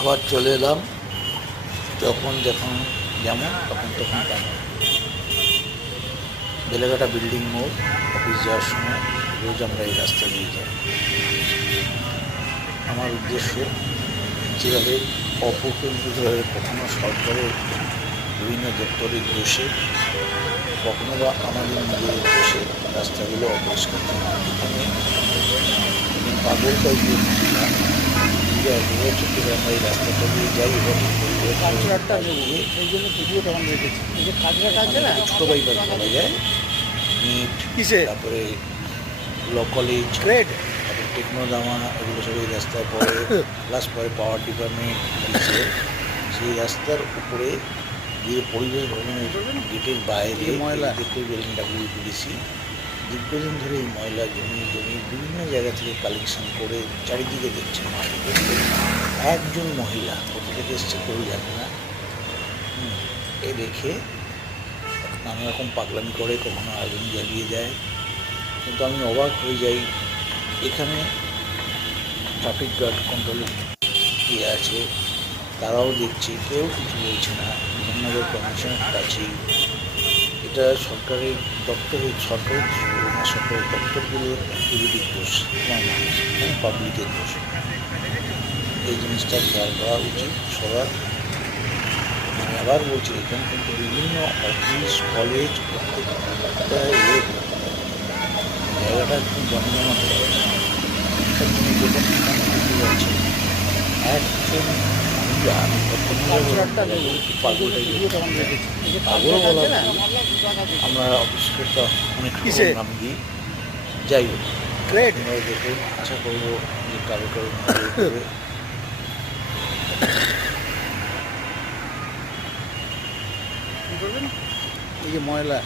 আবার চলে এলাম, যখন যখন যেমন তখন তখন তেমন। বেলেঘাটা বিল্ডিং মোড়, অফিস যাওয়ার সময় রোজ আমরা এই রাস্তা দিয়ে যাই। আমার উদ্দেশ্য যেভাবে অপকেন্দ্রিতভাবে কখনো সরকারের বিভিন্ন দপ্তরের দোষে, কখনো বা আমাদের নিজেদের দোষে রাস্তাগুলো অপরিষ্কার থাকে। এখানে পাগল টাইপের চোখে আমরা এই রাস্তাটা দিয়ে যাই এবং কাঁচরাটা নেই, সেই জন্য ভিডিও তখন রেখেছি। এই যে কাঁচরাটা আছে না, ছোটো বাইপাস বলা যায়, নিট, কিসে তারপরে ল কলেজ, গ্রেড তারপরে টেকনোদামা, এগুলো সব এই রাস্তায় পড়ে। প্লাস পরে পাওয়ার ডিপার্টমেন্ট, পুলিশের সেই রাস্তার উপরে গিয়ে পরিবেশ ভবনের গেটের বাইরে ময়লা দেখতে পেলেন ডাব্লিউপিডিসি দীর্ঘদিন ধরে এই ময়লা জমি বিভিন্ন জায়গা থেকে কালেকশন করে চারিদিকে দেখছেন। একজন মহিলা কোথা থেকে এসছে কেউ জানে না, এ রেখে নানা রকম পাগলামি করে, কখনো আগুন জ্বালিয়ে দেয়। কিন্তু আমি অবাক হয়ে যাই, এখানে ট্রাফিক গার্ড কন্ট্রোলের ইয়ে আছে, তারাও দেখছে, কেউ কিছু বলছে না। বিধাননগর কমিশনের কাছেই এটা সরকারের দপ্তরের, সরকারের দপ্তরগুলোর অ্যাক্টিভিটির দোষ, পাবলিকের দোষ। এই জিনিসটা খেয়াল করা উচিত সবার। আমি আবার বলছি, এখানে কিন্তু বিভিন্ন অফিস, কলেজ, প্রত্যেকটা জায়গাটা খুব জমজমাট হয়ে গেছে। একটা জিনিস যেটা বুঝতে পারছি, একজন মহিলা, পাগল বলা, আমরা অফিসকে তো অনেক নাম দিই। যাই হোক, গ্রেড আপনারা দেখুন, আশা করবো যে কারো নজর দেবে। এই যে ময়লা